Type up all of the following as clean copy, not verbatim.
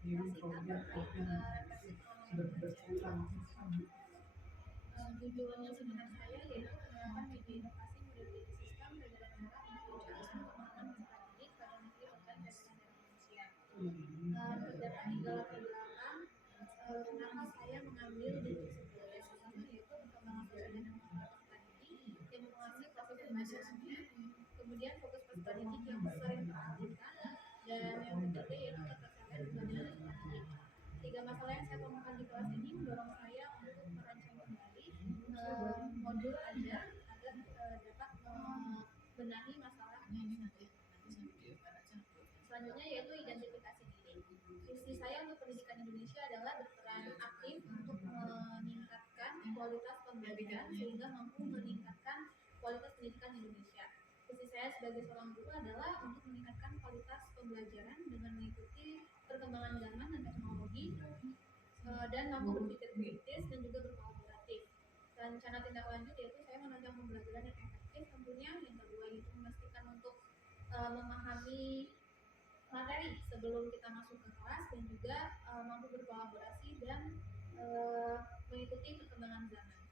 menginformasikan terkait refleksi pengalaman belajar. Judul seminar saya yaitu penerapan media inovasi model PD sistem dalam cara memperluas pengembangan peserta didik pada negeri online dan Indonesia. Terdapat 3 latar belakang kenapa saya mengambil judul tersebut. Yang pertama yaitu perkembangan sosial dan ekonomi peserta didik yang mempengaruhi proses pembelajarannya. Kemudian fokus peserta didik yang sering terabaikan, dan yang ketiga yaitu ketersediaan pembelajaran peserta didik. 3 masalah yang saya temukan di kelas ini mendorong saya untuk merancang kembali modul ajar agar dapat membenahi masalah. Selanjutnya yaitu identifikasi diri. Visi saya untuk pendidikan Indonesia adalah berperan aktif untuk meningkatkan kualitas pembelajaran sehingga mampu meningkatkan kualitas pendidikan Indonesia. Visi saya sebagai seorang guru adalah untuk meningkatkan kualitas pembelajaran dengan mengikuti perkembangan zaman dan teknologi dan mampu berpikir kritis dan juga berkolaboratif. Rencana tindak lanjut yaitu saya merancang pembelajaran yang efektif tentunya. Yang kedua yaitu memastikan untuk memahami materi sebelum kita masuk ke kelas dan juga mampu berkolaborasi dan mengikuti perkembangan zaman.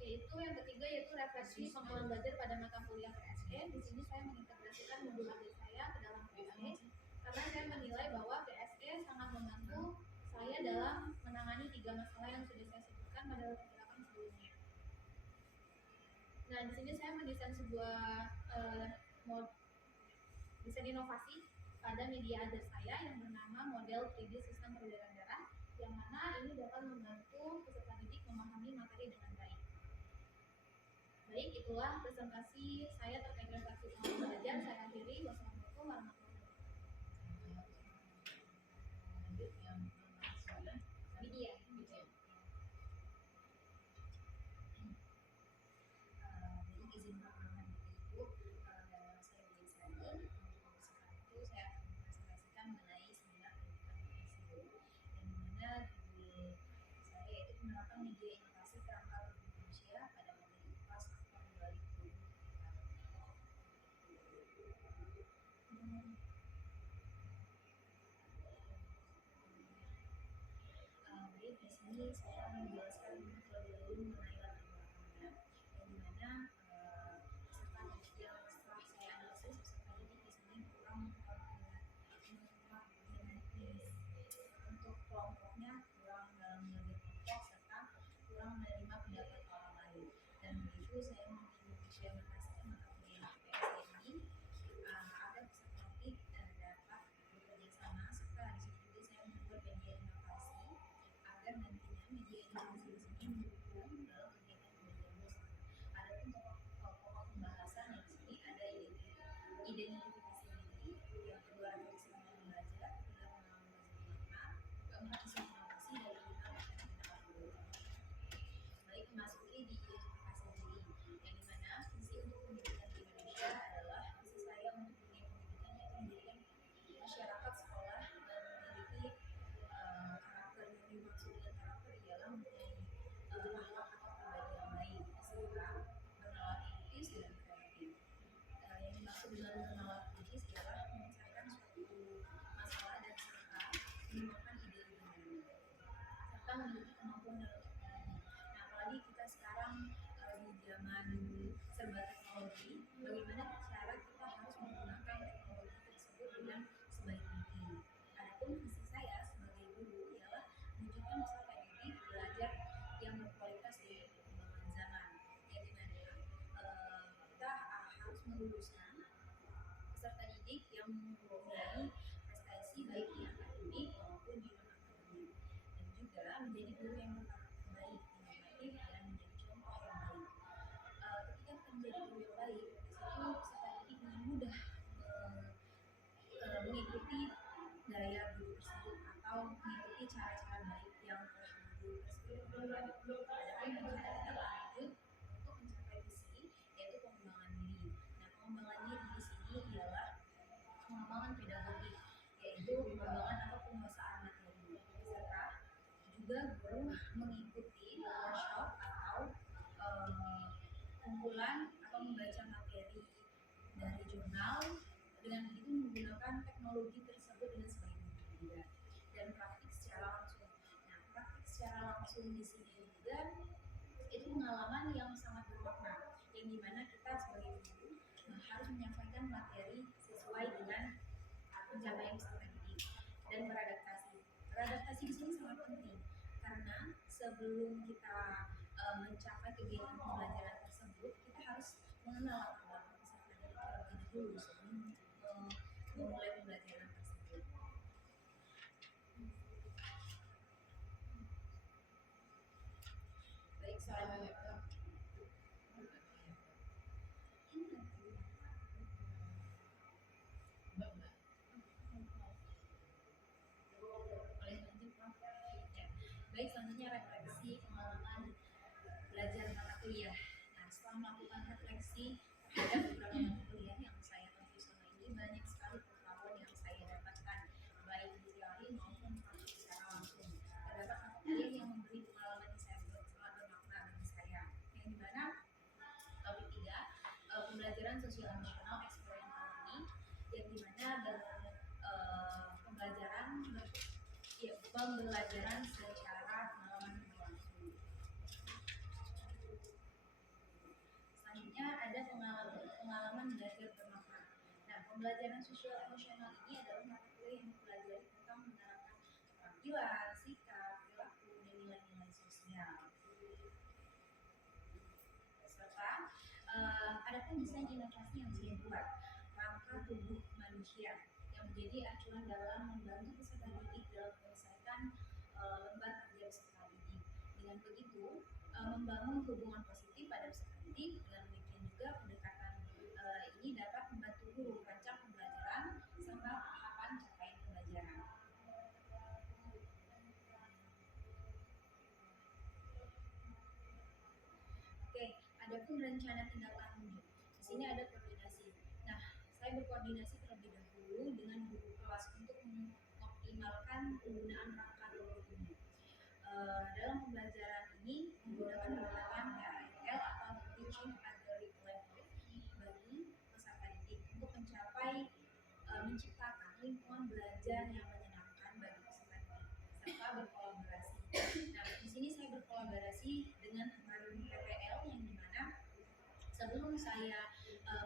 Yaitu yang ketiga yaitu refleksi pengalaman belajar pada mata kuliah PSE. Di sini saya mengintegrasikan modul ajar saya ke dalam PSE karena saya menilai bahwa PSE sangat membantu saya dalam menangani 3 masalah yang sudah saya sebutkan pada penjelasan sebelumnya. Nah, di sini saya mendesain sebuah desain inovasi pada media ajar saya yang bernama model 3D sistem peredaran darah, yang mana ini dapat membantu peserta didik memahami materi dengan baik. Baik, itulah presentasi saya terkait refleksi pengalaman belajar. Saya akhiri. Wassalamualaikum warahmatullahi wabarakatuh. Media. Jadi izin perkenalan Ibu, saya Budi Sari. Untuk sekarang itu saya akan mempresentasikan mengenai seminar pendidikan Indonesia, yang dimana judul saya yaitu penerapan media inovasi perangkat Indonesia pada materi IPA tahun 2020. Baik, di sini saya menjelaskan terlebih dahulu mengenai latar belakangnya, yang dimana peserta didik yang setelah saya analisis peserta didik di sini kurang untuk kelompoknya kurang dalam belajar kelompok serta kurang menerima pendapat orang lain, dan begitu saya mengimplementasikan mata kuliah PSE ini agar peserta didik dapat bekerja sama, serta di situ juga saya membuat media inovasi agar nantinya media inovasi di sini mendukung dalam kegiatan pembelajaran bersama. Adapun pokok pembahasan yang di sini ada identifikasi diri, yang kedua refleksi pengalaman belajar, ketiga pengalaman belajar makna, keempat isu inovasi, dan kelima tindak lanjut. Baik, memasuki di identifikasi diri, yang dimana visi untuk pendidikan di Indonesia adalah visi saya untuk dunia pendidikan yaitu menjadikan masyarakat sekolah dan memiliki karakter. Yang dimaksud dengan karakter ialah mempunyai akhlak atau pribadi yang baik, serta bernalar kritis dan kreatif. Yang dimaksud dengan bernalar kritis ialah menyelesaikan suatu masalah dan serta mengembangkan ide-ide baru, serta memiliki kemampuan dalam teknologi. Nah, apalagi kita sekarang di zaman serba teknologi, bagaimana cara kita harus menggunakan teknologi tersebut dengan sebaik mungkin. Adapun visi saya sebagai guru ialah menunjukkan peserta didik belajar yang berkualitas dari perkembangan zaman, yang dimana kita harus meluluskan peserta didik yang mempunyai prestasi baik di akademik maupun di non akademik, dan juga menjadi guru yang baik, inovatif, dan menjadi contoh yang baik. Ketika kita menjadi guru yang baik, di situ peserta didik dengan mudah mengikuti gaya guru tersebut atau mengikuti cara-cara baik yang telah guru tersebut lakukan. Adapun rencana tindak lanjut untuk mencapai visi yaitu pengembangan diri. Nah, pengembangan diri di sini ialah pengembangan pedagogik, yaitu pengembangan atau penguasaan materi, serta juga guru mengikuti workshop atau kumpulan atau membaca materi dari jurnal, dengan begitu menggunakan teknologi tersebut dengan sebaik langsung di sini juga itu pengalaman yang sangat bermakna, yang dimana kita sebagai guru harus menyampaikan materi sesuai dengan pencapaian peserta didik dan beradaptasi. Beradaptasi di sini sangat penting karena sebelum kita mencapai kegiatan pembelajaran tersebut, kita harus mengenal latar belakang peserta didik terlebih dahulu sebelum memulai pembelajaran tersebut. Baik, selanjutnya. Baik, selanjutnya refleksi pengalaman belajar mata kuliah. Nah, setelah melakukan refleksi terhadap beberapa mata kuliah yang saya tempuh selama ini, banyak sekali pengetahuan yang saya dapatkan, baik di teori maupun praktik secara langsung. Terdapat mata kuliah yang memberi pengalaman yang sangat bermakna bagi saya, yang dimana topik 3, pembelajaran sosial emosional eksperimental ini, yang dimana pembelajaran secara pengalaman berlangsung. Selanjutnya ada pengalaman belajar bermakna. Nah, pembelajaran sosial emosional ini adalah mata kuliah yang mempelajari tentang menerapkan keterampilan, sikap, perilaku, dan nilai-nilai sosial. Serta ada pun desain inovasi yang saya buat, rangka tubuh manusia, yang menjadi acuan dalam membantu peserta didik dalam menyelesaikan lembar kerja peserta didik. Dengan begitu, membangun hubungan positif pada peserta didik. Dengan demikian juga pendekatan ini dapat membantu guru merancang pembelajaran serta tahapan capaian pembelajaran. Oke, adapun rencana tindak lanjut. Di sini ada koordinasi. Nah, saya berkoordinasi terlebih dahulu dengan guru kelas untuk mengoptimalkan penggunaan rangka tubuh ini. Dalam pembelajaran ini menggunakan pendekatan PAEL atau Teaching at the Rate Level bagi peserta didik untuk menciptakan lingkungan belajar yang menyenangkan bagi peserta didik serta berkolaborasi. Nah, di sini saya berkolaborasi dengan Barum PPL, yang dimana sebelum saya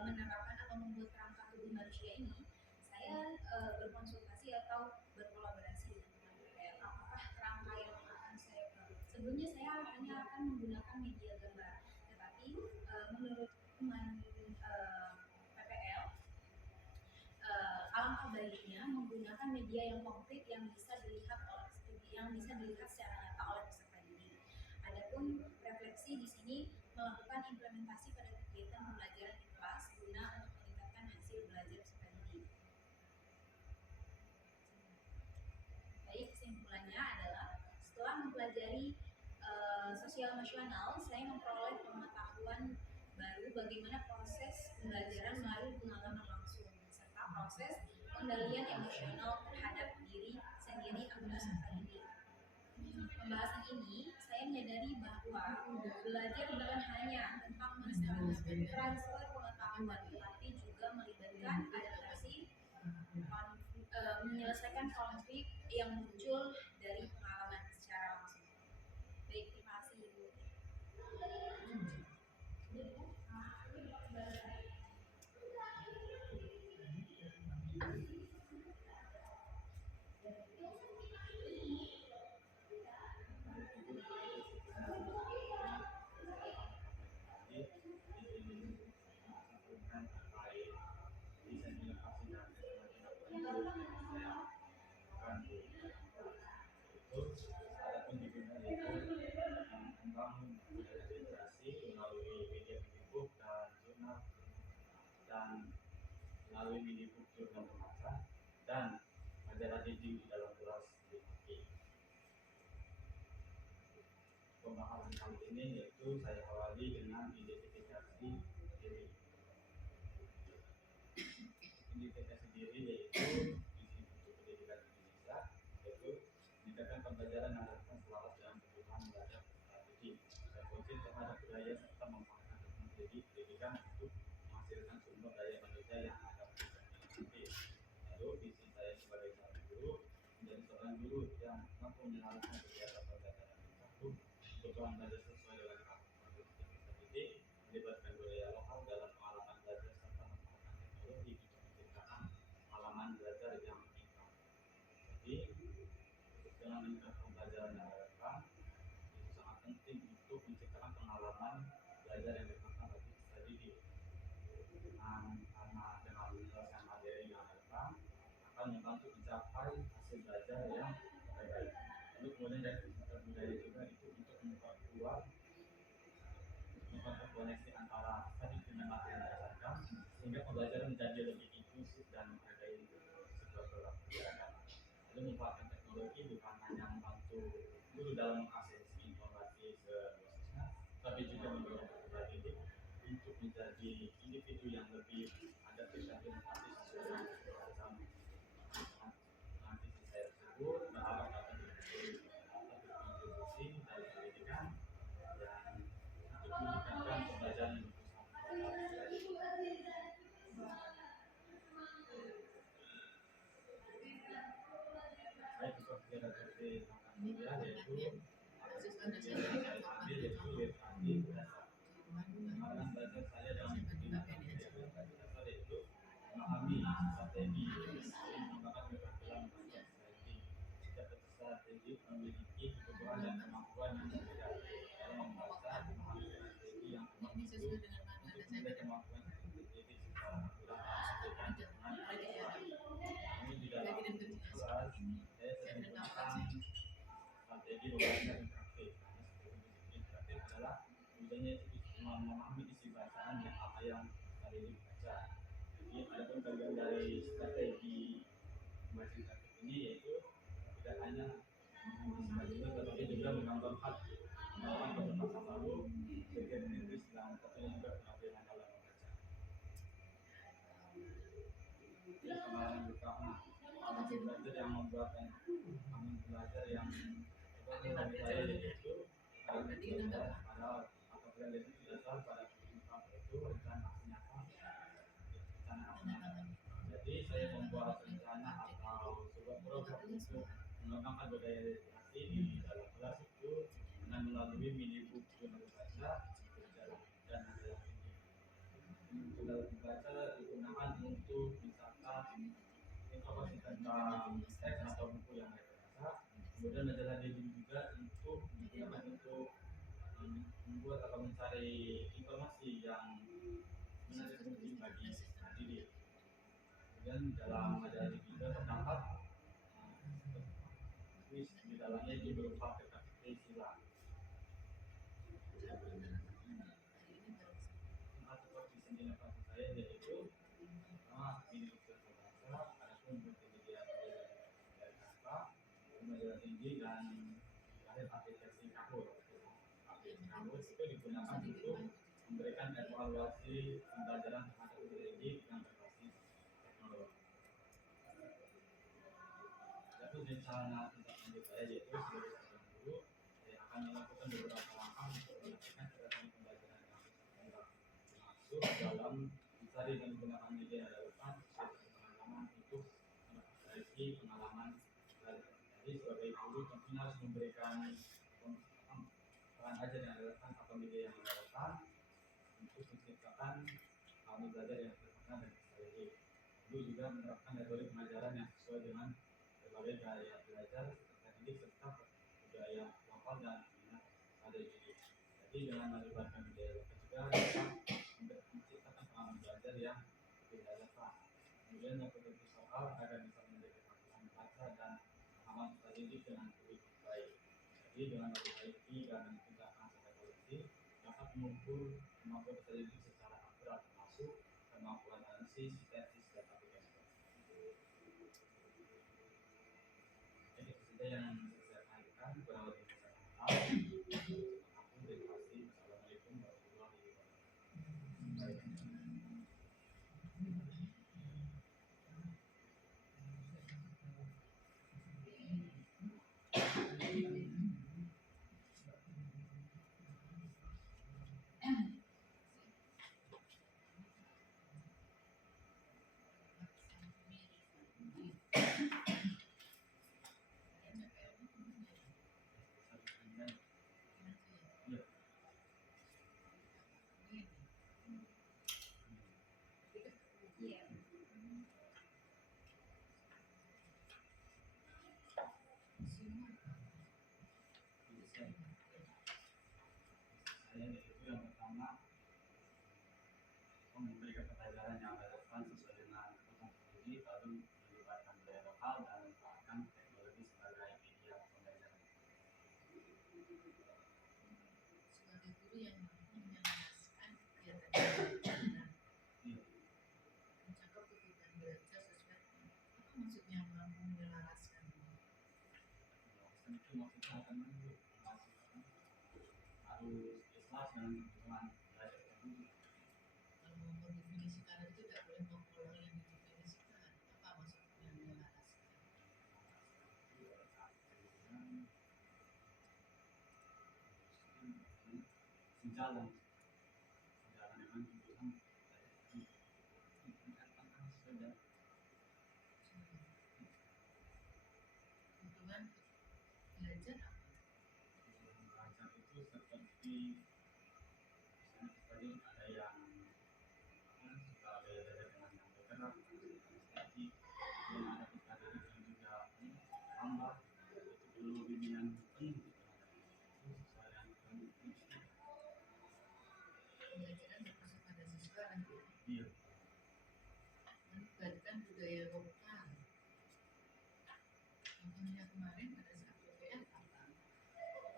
menerapkan atau membuat kerangka tubuh manusia ini, saya berkonsultasi atau berkolaborasi dengan teman PPL. Apakah kerangka yang akan saya sebelumnya saya hanya akan menggunakan media gambar, tetapi menurut teman PPL alangkah baiknya menggunakan media yang konkret yang bisa dilihat secara nyata oleh peserta didik. Adapun refleksi di sini melakukan implementasi pada kegiatan pembelajaran di kelas guna untuk meningkatkan hasil belajar peserta didik. Baik, kesimpulannya adalah setelah mempelajari sosial emosional, saya memperoleh pengetahuan baru bagaimana proses pembelajaran melalui pengalaman langsung serta proses pengendalian emosional terhadap diri sendiri atau peserta didik. Pembahasan ini saya menyadari bahwa belajar bukan hanya tentang transfer pengetahuan, tetapi juga melibatkan adaptasi, menyelesaikan konflik yang muncul dari pengalaman secara langsung. Baik, terima kasih Ibu. Membangun budaya literasi melalui media book dan jurnal, dan melalui media book jurnal remaja dan ajaran didik di dalam kelas DKI. Pembahasan kali ini yaitu saya awali dengan identifikasi diri. Identifikasi diri yaitu Institut Pendidikan Indonesia, yaitu meningkatkan pembelajaran yang dilakukan selaras dengan kebutuhan belajar didik dan konsen terhadap budaya serta memanfaatkan teknologi pendidikan untuk menghasilkan sumber daya manusia yang adaptif dan inovatif. Lalu visi saya sebagai seorang guru menjadi seorang guru yang mampu menyalurkan kegiatan pembelajaran. Satu, kebutuhan belajar sesuai dengan karakter peserta didik, melibatkan budaya lokal dalam pengalaman belajar serta memanfaatkan teknologi untuk menciptakan pengalaman belajar yang inklusif. Jadi dengan meningkatkan pembelajaran yang relevan itu sangat penting untuk menciptakan pengalaman belajar yang bermakna bagi peserta didik. Karena dengan menyelesaikan materi yang relevan akan membantu mencapai hasil belajar yang terbaik. Lalu kemudian dari sisi budaya juga itu untuk memperkuat koneksi antara tadi dengan materi yang diajarkan sehingga pembelajaran menjadi lebih inklusif dan menghargai sebuah keberagaman. Lalu memanfaatkan teknologi bukan hanya membantu guru dalam mengakses informasi seluasnya, tapi juga mendorong peserta didik untuk menjadi individu yang lebih adaptif dan inovatif sesuai dengan perkembangan zaman. Nanti saya tersebut berharap dapat berkontribusi dalam pendidikan dan untuk meningkatkan pembelajaran yang berusaha. Baik, seperti redaksi tentang kuliah yaitu kegiatan yang saya ambil yaitu tadi pengalaman belajar saya dalam pendidikan dasar yaitu memahami strategi dan mengembangkan keterampilan bahasa strategi. Setiap peserta didik memiliki kebutuhan dan kemampuan yang berbeda dalam membaca, memahami strategi yang tepat itu untuk menilai kemampuan didik secara akurat dan sesuaikan dengan kebutuhan. Namun di dalam kelas saya sering menggunakan strategi pembelajaran interaktif. Karena strategi interaktif adalah tujuannya itu memahami isi bacaan yang apa yang tadi dibaca. Jadi ada pun bagian dari strategi membaca interaktif ini yaitu tidak hanya memahami isi bacaan tetapi juga mengembangkan kosakata baru, berpikir kritis dan tentunya juga keterampilan dalam membaca. Jadi kemarin juga kami belajar yang membuat kami belajar yang berbeda saya yaitu belajar pada apabila itu berdasar pada kehidupan itu rencana aksi nyata rencana aksi nyata. Jadi saya membuat rencana atau sebuah program untuk mengembangkan budaya literasi di dalam kelas itu dengan melalui mini buku membaca dan majalah ini. Sudah dibaca digunakan untuk mencatat informasi tentang teks atau buku yang mereka baca. Kemudian majalah reading juga untuk digunakan untuk membuat atau mencari informasi yang menarik mungkin bagi diri. Kemudian dalam majalah reading juga terdapat kuis di dalamnya itu berupa teka-teki silang. Tempat seperti sendiri tempat saya yaitu pertama ini buku bahasa, ada pun multimedia dari Canva, majalah tinggi dan terakhir aplikasi Kahoot. Aplikasi Kahoot itu digunakan untuk memberikan evaluasi pembelajaran terhadap pendidik yang berbasis teknologi. Adapun rencana tindak lanjut saya yaitu sebagai seorang guru, saya akan melakukan beberapa langkah untuk melakukan strategi pembelajaran yang termasuk dalam mencari dan menggunakan media yang relevan sesuai dengan pengalaman untuk memperbaiki pengalaman belajar. Jadi sebagai guru tentunya harus memberikan peran ajar yang relevan atau media yang relevan untuk menciptakan pengalaman belajar yang bermakna dan berstrategi. Lalu juga menerapkan metode pengajaran yang sesuai dengan berbagai gaya belajar peserta didik serta budaya lokal dan minat pada didik. Jadi dengan melibatkan budaya lokal juga dapat menciptakan pengalaman belajar yang lebih relevan. Kemudian yang penting soal agar bisa menjadi keterampilan membaca dan pemahaman peserta didik dengan lebih baik. Jadi dengan memperbaiki dan meningkatkan psikologi dapat mengukur kemampuan peserta didik secara akurat termasuk kemampuan analisis, sintesis, dan aplikasi. Jadi itu saja yang saya sampaikan. Kurang lebih saya mohon maaf. Terima kasih. Assalamualaikum warahmatullahi wabarakatuh. itu yang menyelaraskan kegiatan Iya. mencakup kebutuhan belajar sesuai dengan apa maksudnya mampu menyelaraskan Wawasan itu maksudnya akan memasukkan harus ikhlas dengan kebutuhan belajar tersebut. kalau mendefinisikan itu tidak boleh mengulang yang didefinisikan apa maksudnya menyelaraskan Itu artinya sejalan dengan kebutuhan belajar tersebut. Meningkatkan saja. kebutuhan belajar apa Belajar itu seperti misalnya tadi ada yang suka belajar dengan yang bergerak, estetik, kemudian ada kita diri yang juga tambah itu perlu bimbingan penuh terhadap itu sesuai dengan kondisi. pembelajaran berpusat pada siswa nanti Iya. melibatkan budaya lokal contohnya kemarin pada saat PPL apa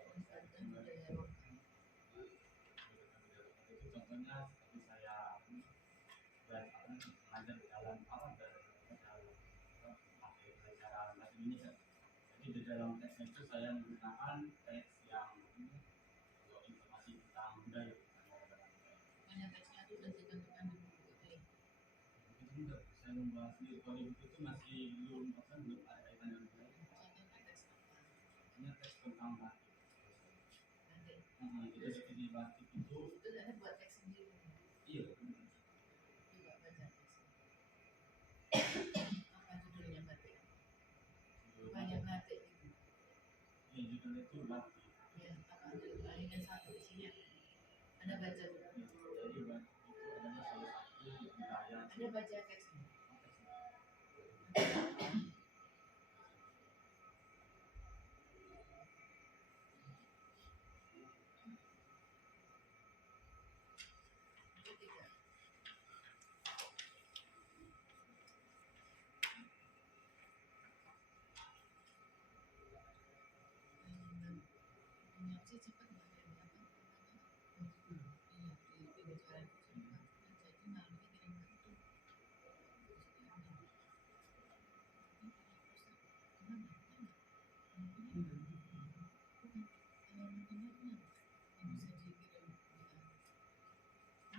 melibatkan budaya lokal Itu contohnya seperti saya belajar jalan apa dalam materi pelajaran bahasa Indonesia. Jadi di dalam teksnya itu saya menggunakan teks yang kalau informasi tentang budaya. hanya teksnya itu sudah ditentukan di buku itu Itu enggak, saya membahas sendiri. Kalau di buku itu masih belum ada kaitan dengan budaya. contohnya teks apa Hanya teks tentang batik. nanti Itu seperti batik itu. itu ada buat teks sendiri Iya. coba baca teksnya apa judulnya batik banyak batik itu Iya, judulnya itu batik. ya apa alinean satu isinya anda baca juga Jadi batik itu adalah salah satu budaya. anda baca teksnya itu tidak sih cepat nggak ada apa iya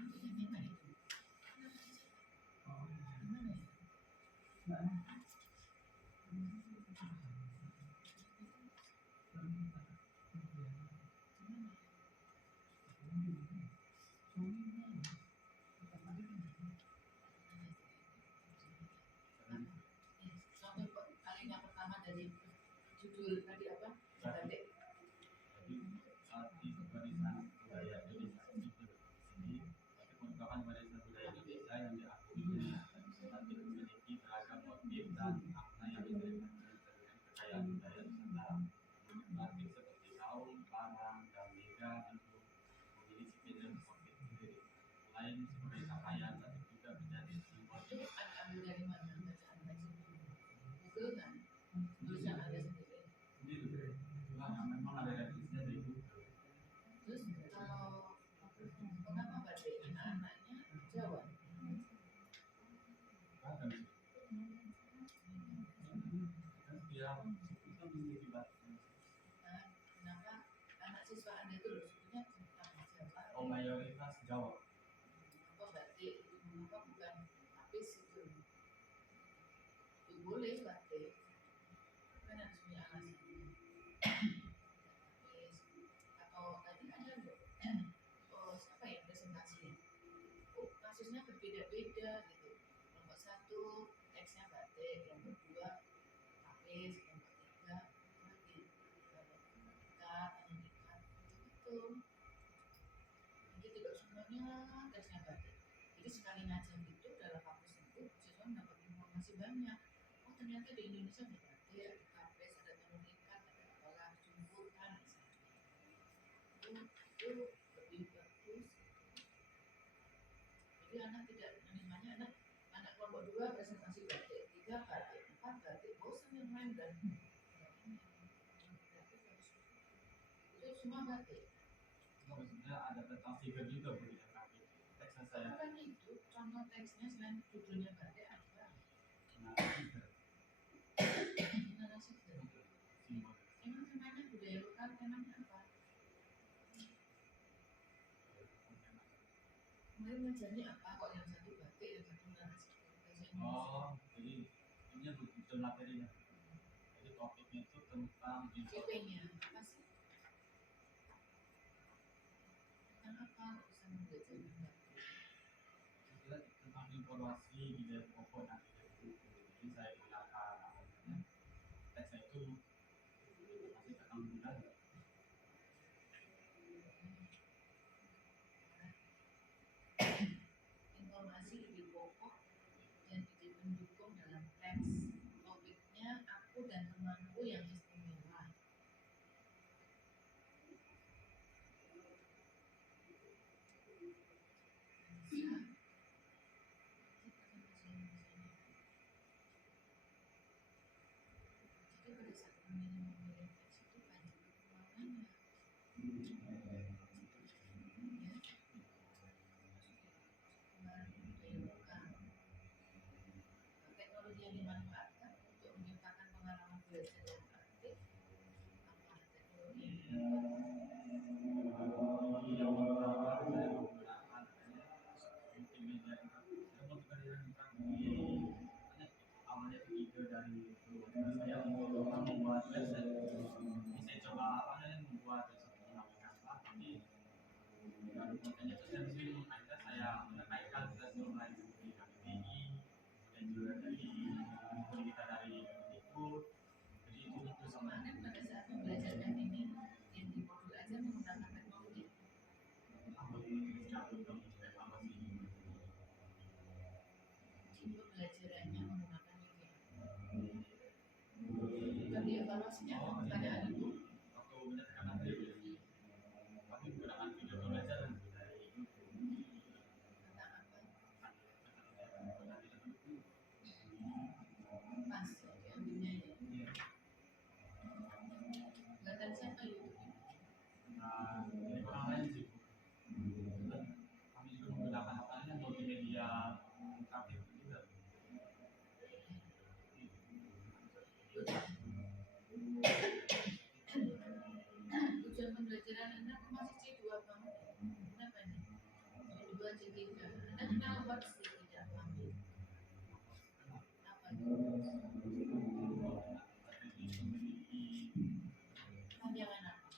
di pembicaraan itu cepat jadi malam ini kirimkan itu contoh kalimat pertama dari judul tadi apa batik Jadi saat itu barisan budaya Indonesia itu sendiri, tapi merupakan barisan budaya Indonesia yang diakui dunia. Batik memiliki beragam motif dan makna yang berbeda dengan kekayaan budaya Nusantara. Motif batik seperti gaun, barang, dan mega tentu memiliki filosofi sendiri. Selain sebagai pakaian, batik juga menjadi simbol itu ambil dari mana bacaan teks itu Google kan tulisan ada sendiri sendiri. Itulah yang memang ada referensinya dari Google. terus kalau kenapa batik anak-anaknya Jawa Bahkan kan bilang kita memiliki batik. nah, kenapa anak siswa anda itu loh sebetulnya tentang Jawa Oh, mayoritas Jawa. apa batik itu mengapa bukan habis itu boleh batik kan harus punya alasan habis atau tadi ada loh oh siapa yang presentasi oh kasusnya berbeda-beda gitu kelompok satu teksnya batik kelompok dua habis kelompok tiga lagi kalau ikat ikat itu jadi tidak semuanya teksnya batik jadi sekali ngajar gitu dalam kampus itu siswa mendapat informasi banyak oh ternyata di Indonesia ada batik ada kapes ada tenun ikat ada apalah jumputan misalnya itu lebih bagus jadi anak tidak menerimanya anak kelompok dua presentasi batik tiga batik empat batik bosan yang lain dan batik harus itu semua batik Maksudnya ada tentang figure juga Bu ya, tapi teksnya saya Kan itu contoh teksnya selain judulnya batik apa? nah figure Narasi itu. simbol Emang temanya budaya lokal temanya apa? Kemarin ngajarnya apa kok yang satu batik yang satu narasi bahasa Indonesia? oh jadi ini betul materinya, jadi topiknya itu tentang IP-nya apa sih? Tentang apa kok bisa belajar batik? tentang informasi di dalam pokok dan jadi saya gunakan apa namanya teksnya itu informasi tentang budaya. Informasi lebih pokok dan tidak mendukung dalam teks. Topiknya aku dan temanku yang istimewa. Bisa. Jadi pada saat memilih teks itu banyak pertimbangannya. Teknologi yang dimanfaatkan untuk menciptakan pengalaman belajar yang aktif apa teknologi Yang pertama saya menggunakan multimedia saya mau ini awalnya itu ide dari keluarga saya untuk membuat website. Ini saya coba apa namanya membuat website menggunakan Canva, tapi dari kontennya itu saya bingung, akhirnya saya mengaitkan ke lain seperti KBBI dan juga dari kita dari Kemdikbud. Jadi itu sama kemarin pada saat membelajarkan ini yang di modul aja menggunakan teknologi pembelajarannya menggunakan media. Tadi evaluasinya pertanyaan itu waktu menyelesaikan materi kami menggunakan video pembelajaran dari tentang apa? Pas diambilnya ya. Buatan siapa YouTube ini? Jadi orang lain sih kami juga menggunakan apanya multimedia kreatif juga. Tujuan pembelajaran Anda masih C2 banget. Kenapa nih? C2 C3. Anda kenal words tidak paham? Apa itu? Panjangan apa?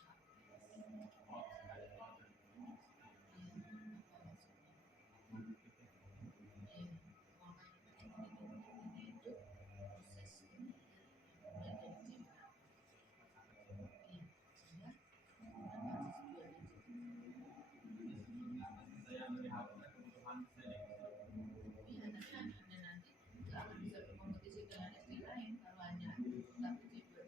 Saya melihat kebutuhan saya Iya, tapi Anda nanti nggak akan bisa berkompetisi dengan SD lain kalau hanya tapi C2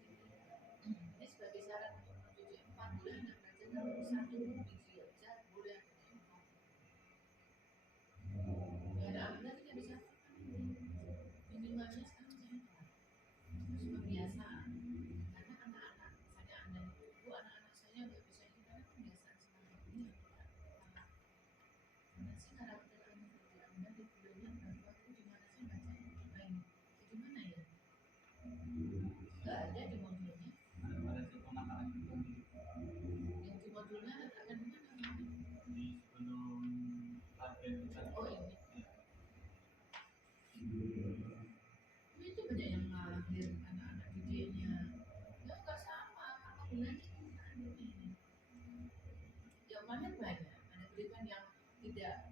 ini sebagai syarat untuk menuju C4 boleh Anda belajar kalau satu divisi aja boleh ada C4 ya ada Anda tidak bisa minimalnya sekarang C4 terus pembiasaan karena anak-anak misalnya Anda itu anak-anak saya nggak bisa ini karena pembiasaan semacam ini karena sih karakter Anda seperti Anda di bulannya berapa itu gimana sih baca main gimana ya nggak ada di modulnya ada satu anak-anak yang di modulnya akan gimana di sebelum latihan kita oh ini itu banyak yang lahir anak-anak didiknya ya nggak sama apa gunanya ini yang mana banyak ada beriman yang tidak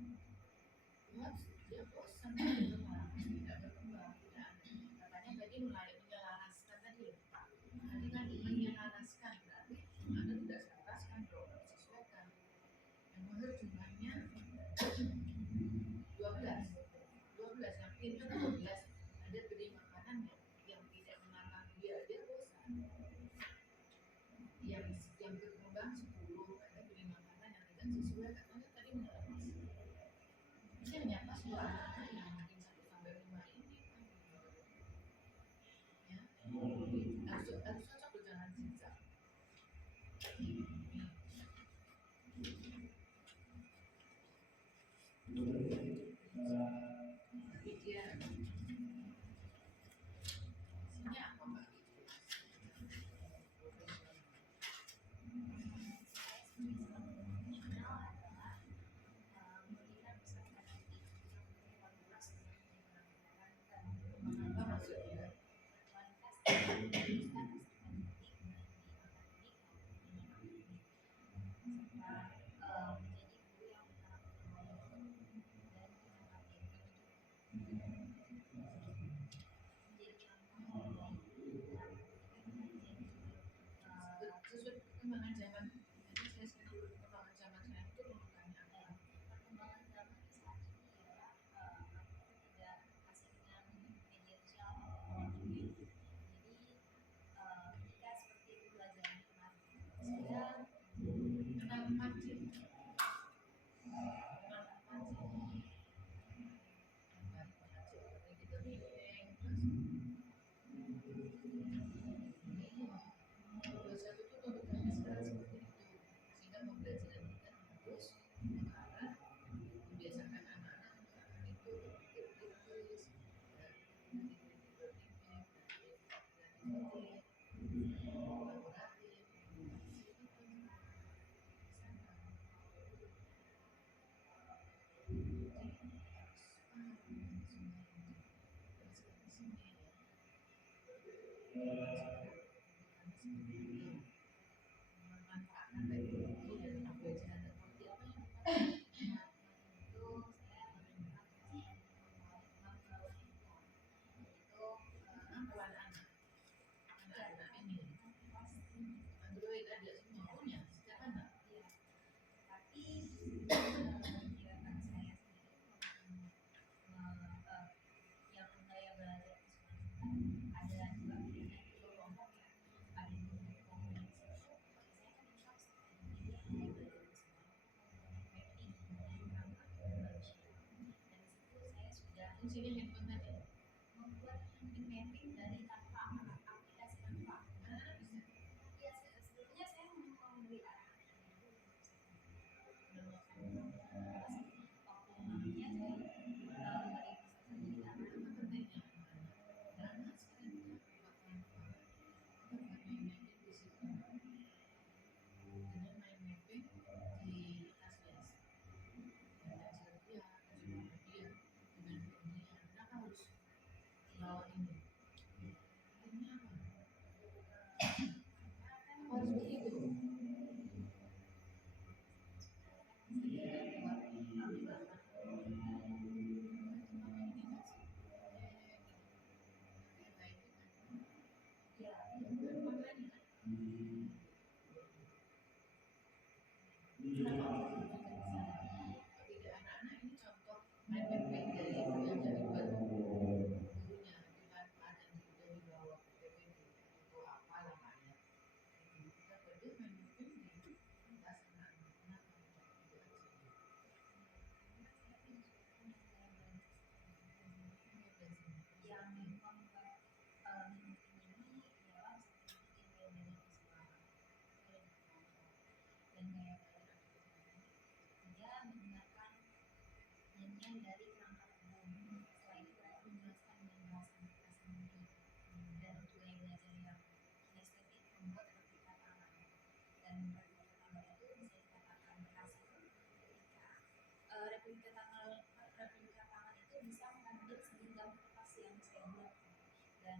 kuat dia bosan tidak berkembang tidak katanya tadi mulai menyelaraskan tadi tadi kan menyelaraskan berarti anda tidak selaraskan dong sesuaikan yang mahir jumlahnya 12 yang pintar 12 ada beri makanan yang tidak menantang dia bosan yang berkembang 10 ada beri makanan yang tidak sesuai katanya tadi menelaras ini hanya pas dua anak yang mungkin 1 sampai 5 ini ya harus cocok dengan zigzag dia isinya apa Mbak? Apa maksudnya? Sesuai perkembangan zaman. Jadi saya setuju perkembangan zaman saya itu memerlukannya apa? Perkembangan zaman saat ini ya, tidak asing dengan media sosial. Jadi ketika seperti pembelajaran kemarin, saya Tentang mancing. Sehingga pembelajaran kita harus mengarah membiasakan anak-anak untuk itu tertulis kolaboratif. Memanfaatkan baik itu dalam pembelajaran seperti apa yang itu saya menemukan pelan anak ini Android ada semua punya sejak anak. tapi kegiatan saya sendiri yang saya belajar ada juga kelompok ya, ada kelompok di situ. Saya kan instruksi, jadi saya belajar mapping perangkat manusia. Dan di situ saya sudah Fungsinya handphone tadi. membuat mapping dari tanpa aplikasi tanpa. Ya sebetulnya saya mau memberi arahan Harus begitu. Tidak anak-anak ini contoh main mapping dari yang dibuat gurunya dimanfaat dan sudah dibawa ke PPD itu apa namanya kita perlu main mapping di kelas anak-anak kenapa tidak yang membuat ini ialah bikin media visual dan gaya belajar dia menggunakan nyanyian dari perangkat umum. Setelah itu dapat menjelaskan dengan bahasa mungkin dan untuk gaya belajar yang kinestetik membuat replika tangan dan replika tangan itu bisa dikatakan berhasil ketika replika tangan itu bisa mengambil segala kertas yang saya buat dan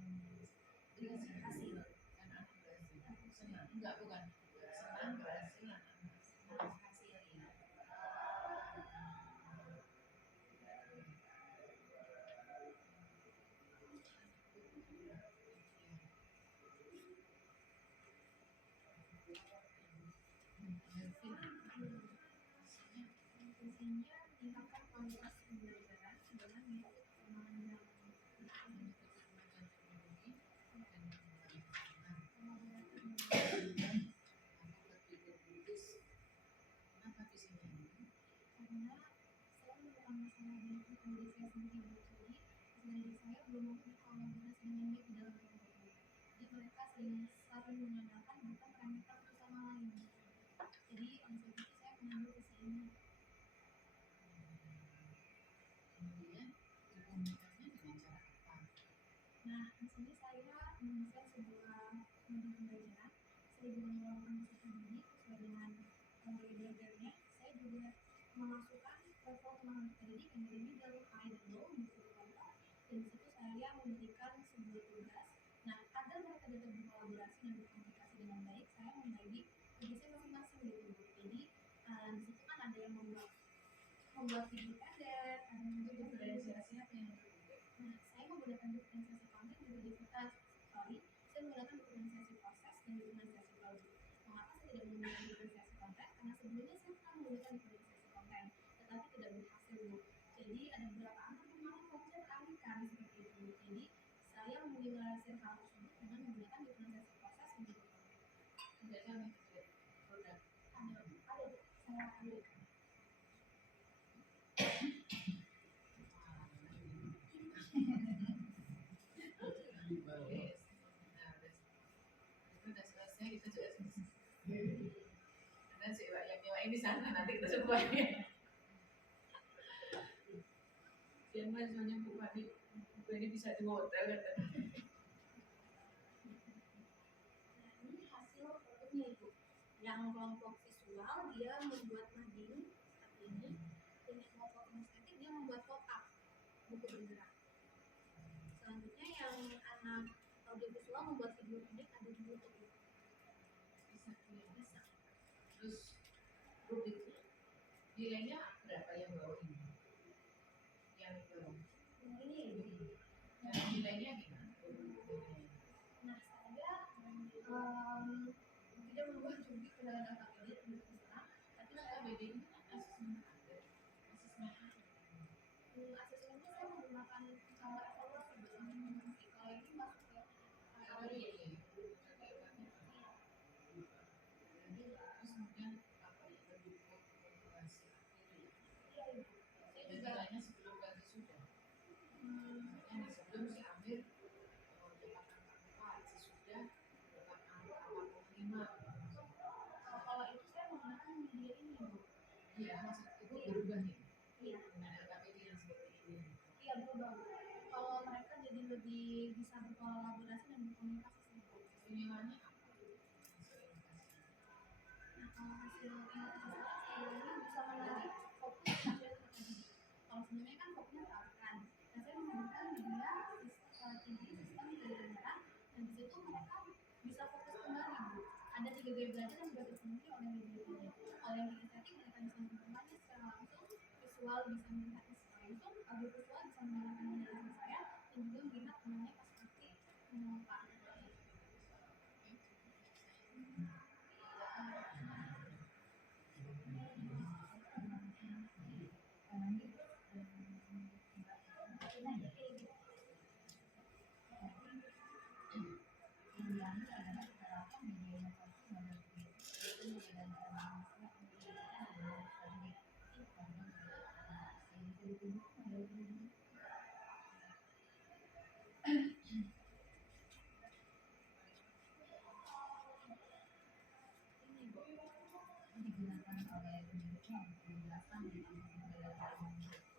dikasih hasil. anak-anak berhasil senang enggak bukan senang berhasil anak-anak Hasil ya. Intinya meningkatkan kualitas pembelajaran dengan mengikuti perkembangan zaman. Kenapa visinya ini? Karena saya menemukan masalah dengan diri saya sendiri jadi diri saya belum mampu berkolaborasi dengan dia di dalam kelompok. Jadi mereka saling mengandalkan bukan meremehkan satu sama lain. Jadi oleh sebab itu saya mengambil visi ini. Kemudian berkomunikasi saya juga melakukan riset sendiri sesuai dengan gaya belajarnya. Saya juga memasukkan level kemampuan pendidik yang dari middle, high, dan low menjadi kelompok. Dan di situ saya memberikan sebuah tugas. Nah, agar mereka dapat berkolaborasi dan berkomunikasi dengan baik, saya membagi tugasnya masing-masing gitu. Jadi di situ kan ada yang membuat video pendek, ada yang Itu diferensiasi apa yang Nah, saya menggunakan diferensiasi konten dan saya menggunakan diferensiasi proses dan diferensiasi produk. Mengapa saya tidak menggunakan diferensiasi konten? Karena sebelumnya saya pernah menggunakan diferensiasi konten, tetapi tidak berhasil, Bu. Jadi ada beberapa angka kemarin fokusnya teralihkan seperti itu. Jadi saya meminimalisir hal tersebut dengan menggunakan diferensiasi proses dan juga produk. Biasanya produk Ada, saya ambil. bagus. Nah, itu udah selesai, kita juga selesai. Karena si yang nyewain di sana nanti kita semuanya. Siapa soalnya Bu Fadi bisa di hotel kan? Nah, ini hasil produknya Ibu. Yang kelompok visual dia membuat mading seperti ini. Ini kelompok kinestetik dia membuat pop-up buku bergerak. Selanjutnya yang anak audiovisual membuat video pendek ada di YouTube. Bisa. Terus rubiknya nilainya berapa yang bawah ini? Yang itu. Ini Ibu. Yang nilainya gimana? Nah, saya tidak membuat rubik dengan angka ini untuk Islam, tapi saya BD-nya asesmen ada. asesmennya saya menggunakan evaluasi berarti kalau ini masuk ke Terus kemudian apa ya lebih formulasi iya Ibu. Saya juga nilainya sebelum ganti sudah. Makanya sebelum si Amir dapat angka 4, sesudah dapat angka 45. kalau itu saya menggunakan media ini Bu. Iya, maksud itu berubah nih. Iya. Dengan LKPD yang seperti ini. Iya berubah. Kalau mereka jadi lebih bisa berkolaborasi dan berkomunikasi sih Bu. Istimewanya apa? Nah, kalau hasil saya ini bisa menarik fokus pada tertentu. Kalau sebelumnya kan fokusnya teralihkan. Nah, saya menggunakan media TV sistem pembelajaran dan di situ mereka bisa fokus kembali Bu. Ada 3 gaya belajar yang sudah terpenuhi oleh media ini. Kalau yang estetik mereka bisa mencermati secara langsung, visual bisa melihatnya secara langsung, audio visual bisa mendengarkan penjelasan saya dan juga melihat namanya perspektif Pak.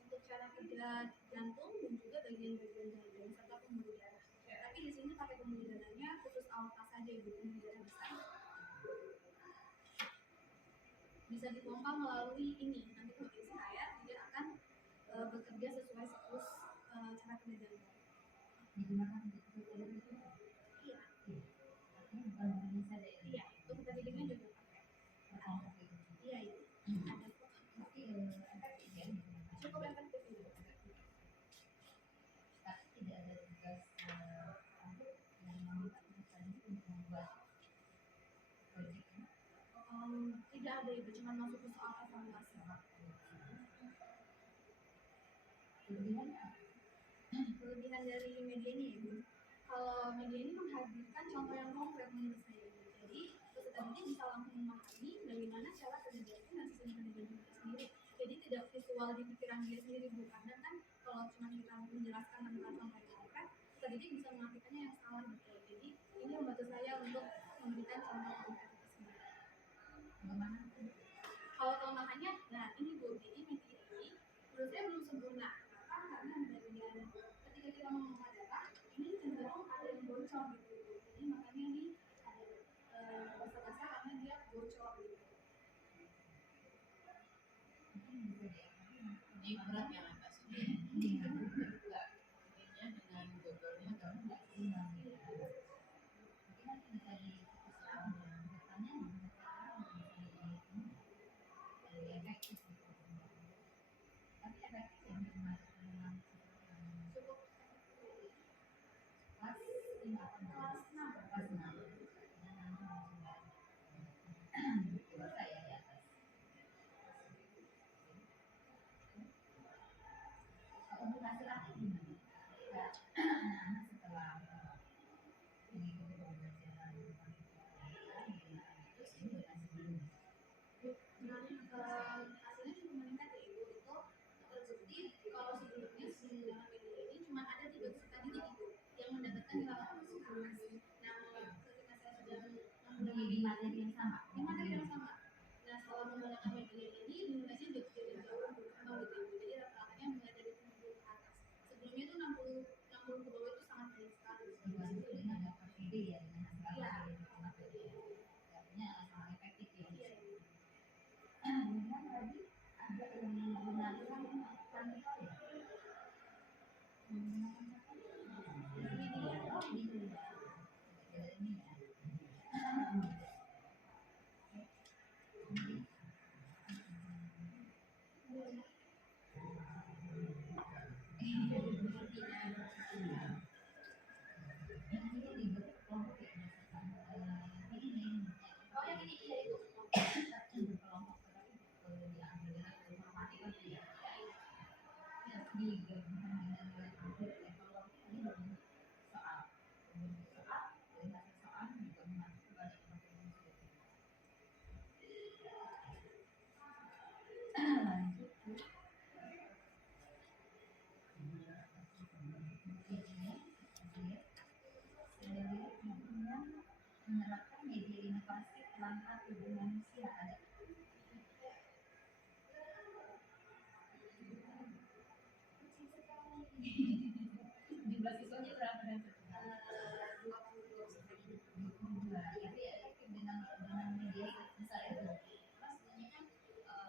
Untuk cara kerja jantung dan juga bagian-bagian jantung serta pembuluh darah. Tapi di sini pakai pembuluh darahnya khusus aorta saja Ibu, pembuluh darah besar. Bisa dipompa melalui ini. Nanti kalau diisi air dia akan bekerja sesuai siklus cara kerja jantung. Iya. Iya, untuk kita didiknya juga pakai. Iya itu. Cukup efektif itu. Tidak ada tugas yang membuat proyeknya. Tidak ada itu, cuma masuk ke soal evaluasi. Kelebihan dari media ini Ibu. Kalau media ini menghadirkan contoh yang konkret menurut saya. Jadi peserta didik bisa langsung memahami bagaimana cara kerja jantung dan sistem kerja jantung itu sendiri. Jadi tidak visual di pikiran dia sendiri Bu. Karena kan kalau cuma kita menjelaskan tentang contoh yang konkret, peserta didik bisa mengartikannya yang salah gitu. Jadi ini membantu saya untuk memberikan contoh konkret itu sendiri. Kalau kelemahannya, nah ini Bu, jadi media ini menurut saya belum sempurna. Kenapa? Karena bagian ketika kita memompa darah, ini cenderung ada yang bocor gitu. Jadi makanya ini ada ya dengan hasil artinya sangat efektif ya. Kemudian tadi ada yang menggunakan kanva ya. Menggunakan apa? Ini ya. Menerapkan media inovasi langkah tubuh manusia ada jumlah siswanya berapa dan 22 ya efektif dengan media misalnya sebenarnya kan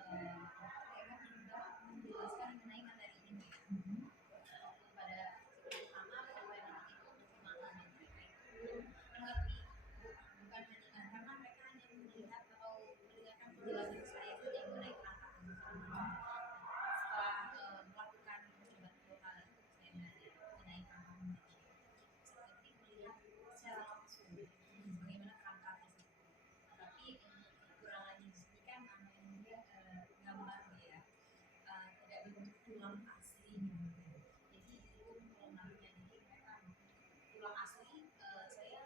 mereka juga menjelaskan mengenai materi ini pada sama supaya nanti itu untuk pemahaman mereka itu mengerti bukan hanya karena mereka hanya melihat atau mendengarkan penjelasan saya saja mengenai kata setelah melakukan percobaan 2 kali saya belajar mengenai kata manusia seperti melihat secara langsung bagaimana kerangka tersebut. Tapi kekurangannya di sini kan namanya gambar ya tidak berbentuk tulang asli. Jadi itu kelemahannya. Jadi mereka tulang asli saya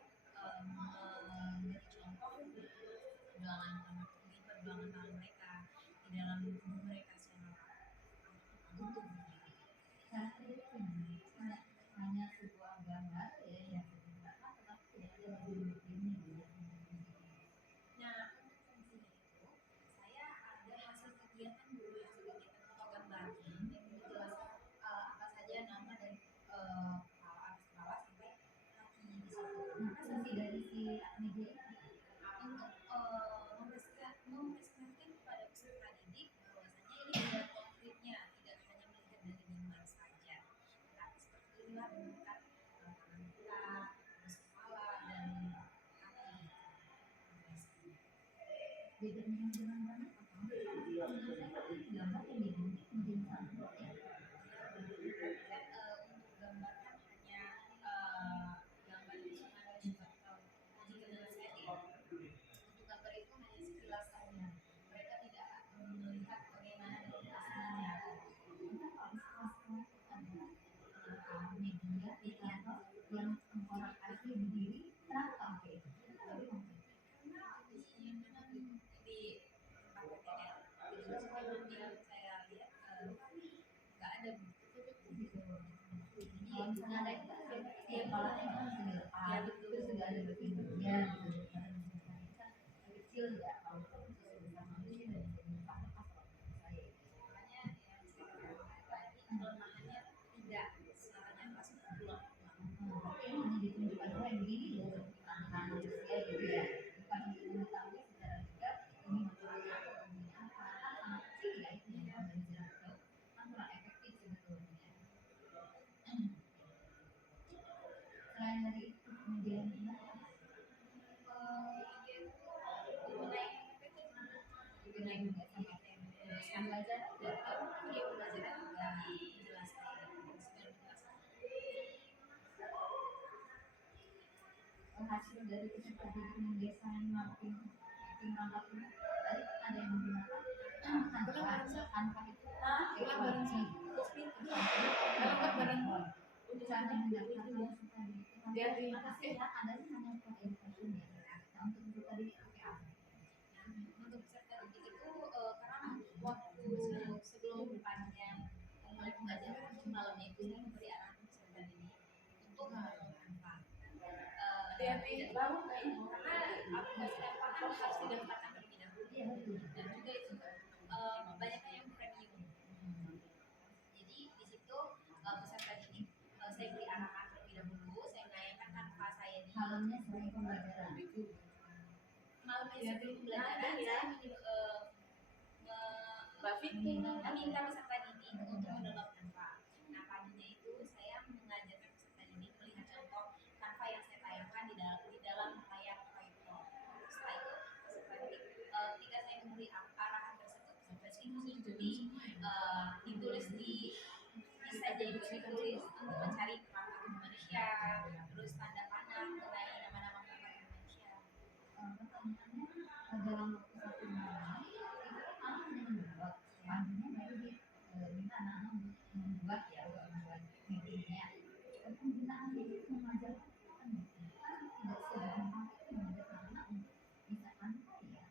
menjadi contoh perjuangan tangan mereka di dalam tubuh mereka secara utuh. Karena itu hanya sebuah gambar ya yang digunakan tetapi tidak ada bagian-bagiannya. Nah, untuk fungsinya itu saya ada hasil kegiatan dulu hasil kegiatan fotogambar yang menjelaskan apa saja nama dan atas bawah sampai kaki di situ. Nah, fungsi dari si media ini untuk mempresentasikan kepada peserta didik bahwasanya ini ada konkretnya, tidak hanya melihat dari gambar saja, tetapi seperti inilah bentukan tangan kita, terus kepala dan kaki. Bedanya dengan gambar apa? Gambar yang dibentuk menjadi satu ya. Untuk gambar kan hanya gambar itu hanya atau jika dengan saya untuk gambar itu hanya sekilas saja. Mereka tidak melihat bagaimana bentuk aslinya. Media yang orang asli berdiri kenapa pakai itu? Karena di tempat PTN itu yang saya lihat nggak ada gitu. Kalau misalnya ada itu ya kalau memang sudah lepas itu sudah ada bentuknya gitu. Kecil ya kalau sebesar manusia dan bentuk apa kalau saya makanya yang saya katakan tadi kelemahannya tidak sebenarnya pas pulang. Ini hanya ditunjukkan oleh begini loh tentang manusia gitu ya. Bukan untuk mengetahui secara juga ini manusia karena sangat kecil ya itu yang dari jarak jauh kan kurang efektif sebetulnya. Selain dari itu kemudian mengenai juga sama jelaskan belajar juga dia pelajaran juga menjelaskan hasil dari peserta didik mendesain mapping rangka tubuh tadi ada yang menggunakan kanva itu equality cara mendaftarkan peserta didik apa sih ya ada hanya untuk education ya untuk peserta didik pakai apa? Untuk peserta didik itu karena waktu sebelum panjang mulai pembelajaran malam itu saya memberi arahan peserta didik untuk kanva. Tidak tahu karena aplikasi kanva kan harus didaftarkan terlebih dahulu dan juga itu banyaknya yang premium. Jadi di situ peserta didik saya beri arahan terlebih dahulu, saya menanyakan kanva saya di malamnya selain pembelajaran. Malamnya Ya, sebelum di- pembelajaran ada ya. Mbak Fitri. meminta peserta didik untuk mendownload Canva. Nah, paginya itu saya mengajarkan peserta didik melihat contoh Canva yang saya tayangkan di dalam layar proyektor. Setelah itu peserta didik ketika saya memberi arahan tersebut, peserta didik mengikuti ditulis bisa jadi ditulis untuk mencari peran tubuh manusia, terus tanda panah mengenai nama-nama peran manusia. Pertanyaannya dalam waktu 1 malam itu anak hanya membuat, selanjutnya baru minta anak-anak membuat ya, membuat medianya. Penggunaan itu mengajarkan kan tidak segampang itu mengajarkan anak untuk bisa Canva ya.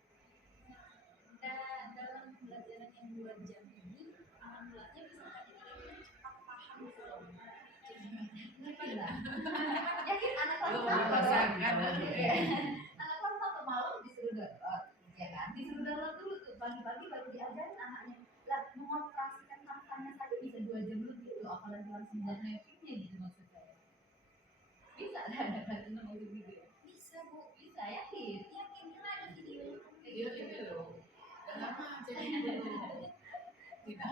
Dalam pembelajaran yang 2 jam ini, alhamdulillahnya peserta didik cepat paham kalau Yakin anak kelas Belum 1 dipaksakan. anak kelas 1 malam disuruh download, ya kan? Disuruh download dulu tuh, pagi-pagi baru diajarin anaknya. Lah, mengoperasikan Canva-nya saja bisa 2 jam lebih tuh, apalagi harus membuat mappingnya gitu maksud saya. Bisa kan ada kelas 6 untuk video? bisa Bu, Bisa, yakin? yakin karena ada video. Iya itu loh. Udah lama jadi dulu. Tidak.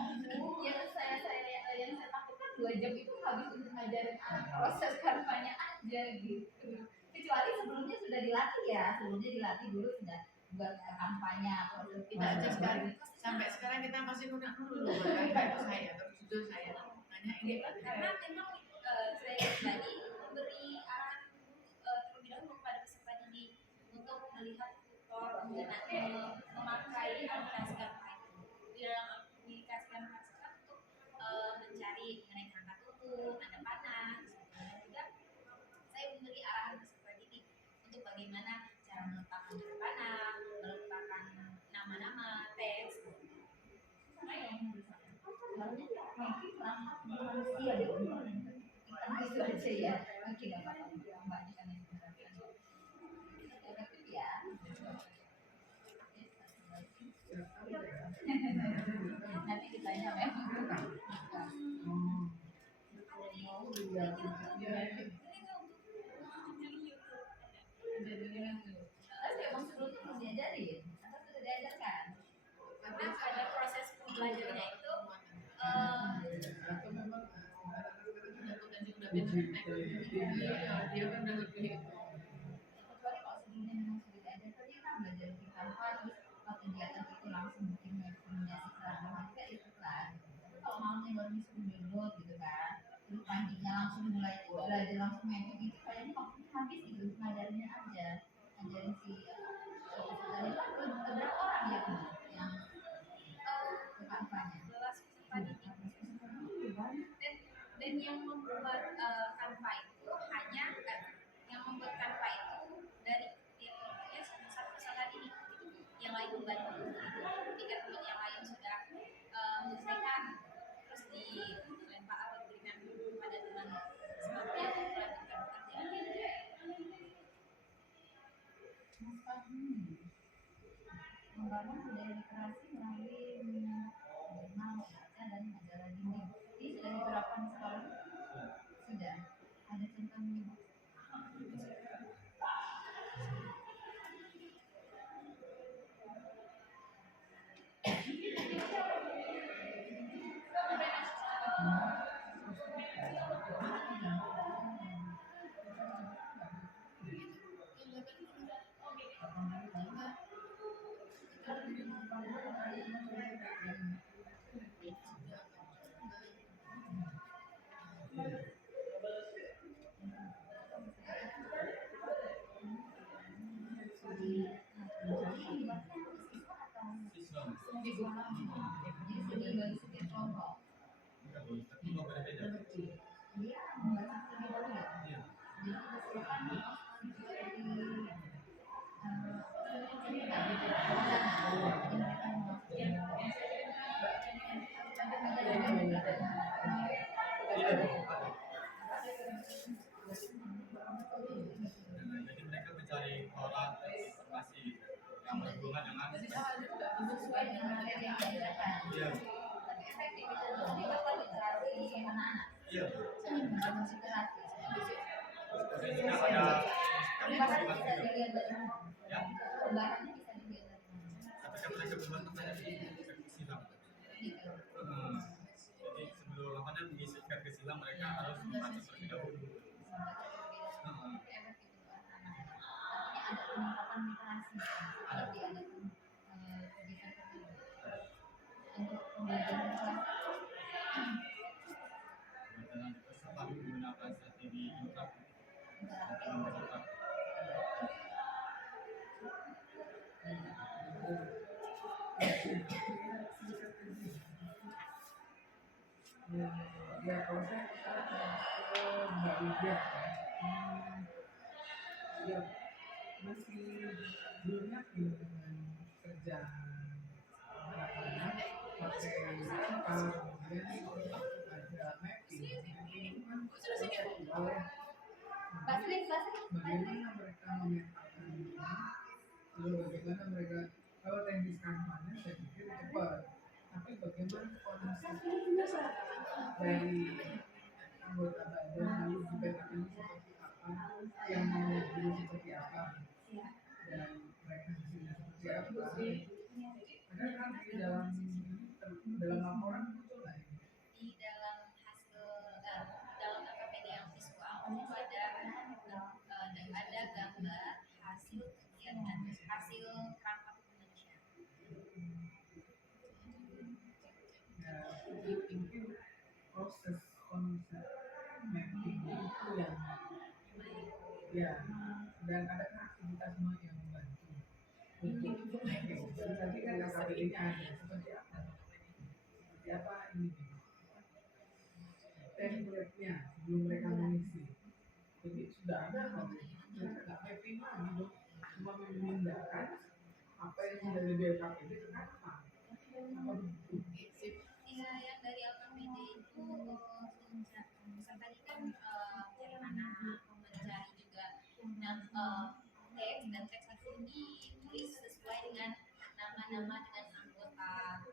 Yang saya takutkan 2 jam itu habis untuk ngajarin anak proses Canva-nya aja gitu. Kecuali sebelumnya sudah dilatih ya, sebelumnya dilatih dulu sudah buat kampanye proses Kita aja sekarang sampai sekarang kita masih lunak dulu loh. Itu saya terus jujur saya nanya ini Karena memang saya pribadi memberi arahan terlebih dahulu kepada peserta didik untuk melihat tutor memakai aplikasi Canva itu. Di dalam aplikasi Canva tersebut untuk mencari mengenai kata tutur, tanda panah, dan juga saya memberi arahan peserta didik untuk bagaimana cara meletakkan tanda panah, meletakkan nama-nama, teks. Soalnya mungkin perangkat manusia deh untuk ikan itu aja ya, mungkin apa banyak kan yang digunakan. Efektif ya. Nanti ditanya memang. Tapi emang sebelumnya belum diajarin atau sudah diajarkan? Karena pada proses pembelajarannya itu atau memang punya potensi udah beda. Iya, dia kan udah lebih. Kecuali kalau sebelumnya memang sudah diajarkan dia kan belajar di Canva terus waktu di atas itu langsung bikin mappingnya si seragam juga itu kan. Tapi kalau malamnya baru disuruh download gitu kan, terus paginya langsung mulai belajar langsung mapping itu kayaknya waktunya habis gitu ngajarinnya aja, ngajarin si tadi kan beberapa orang ya yang ke Canva-nya. kelas peserta didik dan yang membuat Canva itu hanya yang membuat Canva itu dari ya satu peserta didik gitu. Yang lain membantu ketika teman yang lain sudah menyelesaikan terus dilempar atau diberikan kepada teman sebelumnya untuk melanjutkan pekerjaannya. Mas Fahmi, membangun budaya literasi melalui jurnal membaca dan majalah dinding. Ini sudah diterapkan di sekolah? Sudah. Ada contohnya? Jadi mereka mencari orang informasi yang berhubungan dengan sesuai dengan materi yang diajarkan. Iya. Tapi efektif itu meningkatkan literasi anak-anak. Iya. Meningkatkan literasi. Khususnya pada Bahannya bisa dilihat dari mana? Ya, Bahannya bisa dilihat dari mana? ketika mereka membuat pertanyaan ke silang. Gitu. Jadi sebelum mengisikan ke silang mereka harus membaca terlebih dahulu. Artinya ada peningkatan literasi. Jadi ada kegiatan untuk pembelajaran literasi. Kemudian peserta menggunakan strategi interaktif dalam peserta. Ya kalau saya Mbak Lydia ya masih belum yakin dengan kerja anak-anak pakai kemudian ada mapping itu kan konseptual ya. Bagaimana mereka memetakan ini, lalu bagaimana mereka kalau teknis kampanye saya pikir cepat, tapi bagaimana konsep dari anggota badan lalu dipetakan seperti apa, yang mau dulu seperti apa, dan mereka hasilnya seperti apa. Ada kan di dalam laporan muncul lah ini. Di dalam hasil dalam AKPD yang visual itu ada gambar hasil kegiatan hasil rapat Indonesia. Ya, mungkin proses konsep mapping itu yang ya, dan ada aktivitas semua yang membantu untuk mapping. Tadi kan KKPD-nya ada seperti apa ini template-nya sebelum mereka mengisi. Jadi sudah ada kalau mereka nggak mapping lagi dong, cuma memindahkan apa yang sudah di KKPD ke apa begitu. Iya, yang dari LKPD itu misal tadi kan dari mana mencari juga teks dan teks itu ditulis sesuai dengan nama-nama dengan anggota.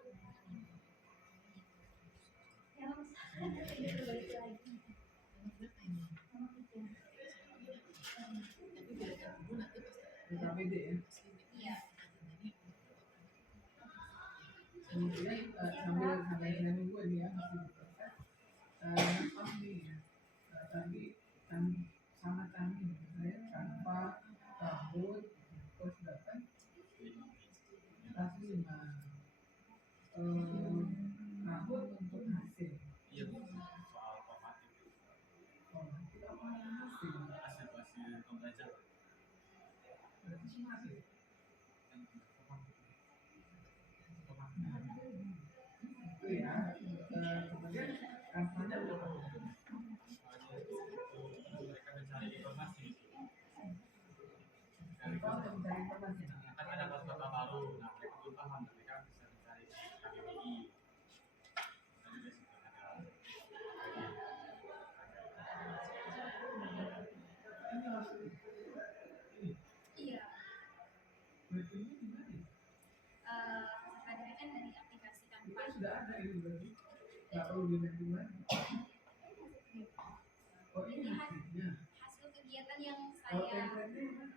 KKPD ya. Iya. Kemudian sambil saya nunggu ini ya masih diproses. Apa nih ya? Tadi kami sangat canggih saya tanpa rambut terus dapat kasih 5 rambut untuk hasil. Iya, soal formatif. Formatif apa hasil? Hasil pembelajaran. Berarti semua hasil. Itu ya. Kemudian kampanye berapa? Mereka mencari informasi. Mencari informasi. Kan ada kota baru, nah mereka belum paham, mereka bisa mencari KBBI. Dan juga situ ada. Ini harus Iya. mappingnya gimana? Tadi kan dari aplikasi Itu Canva. sudah ada ini berarti nggak perlu di mapping lagi. Oh ini hasilnya. Hasil kegiatan yang Kalau saya template-nya gimana?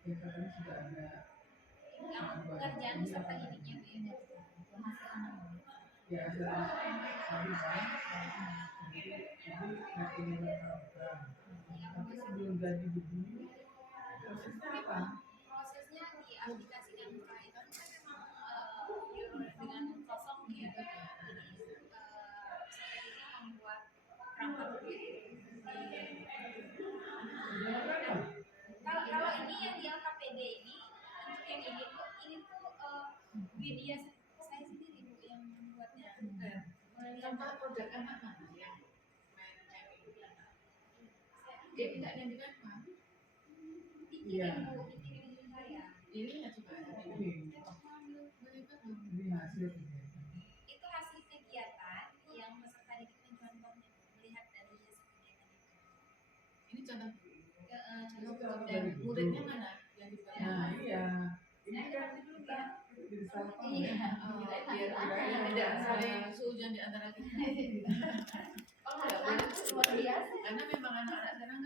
Yang katanya sudah ada yang pengerjaan peserta didiknya Bu ya. ya ada tadi kan jadi mappingnya berapa, tapi sebelum jadi begini prosesnya apa? Prosesnya di aplikasi Canva itu kan memang dengan kosong ya. Jadi saya ini membuat rapat kalau ini yang di LKPD ini untuk yang ini tuh media saya sendiri Bu yang membuatnya. Tanpa produk anak yang main itu dia tidak ada di Canva. Iya. Dikirim Bu, dikirim saya. Ini ya juga ada. Ini hasil Itu hasil kegiatan yang peserta didik mencontohnya melihat dari hasil kegiatan itu. Ini contoh Contoh dan muridnya mana yang dibuat? nah iya ini kan kita jadi salah paham ya. Biar tidak saling sujon di antara kita. Oh nggak boleh, luar biasa. karena memang anak-anak sekarang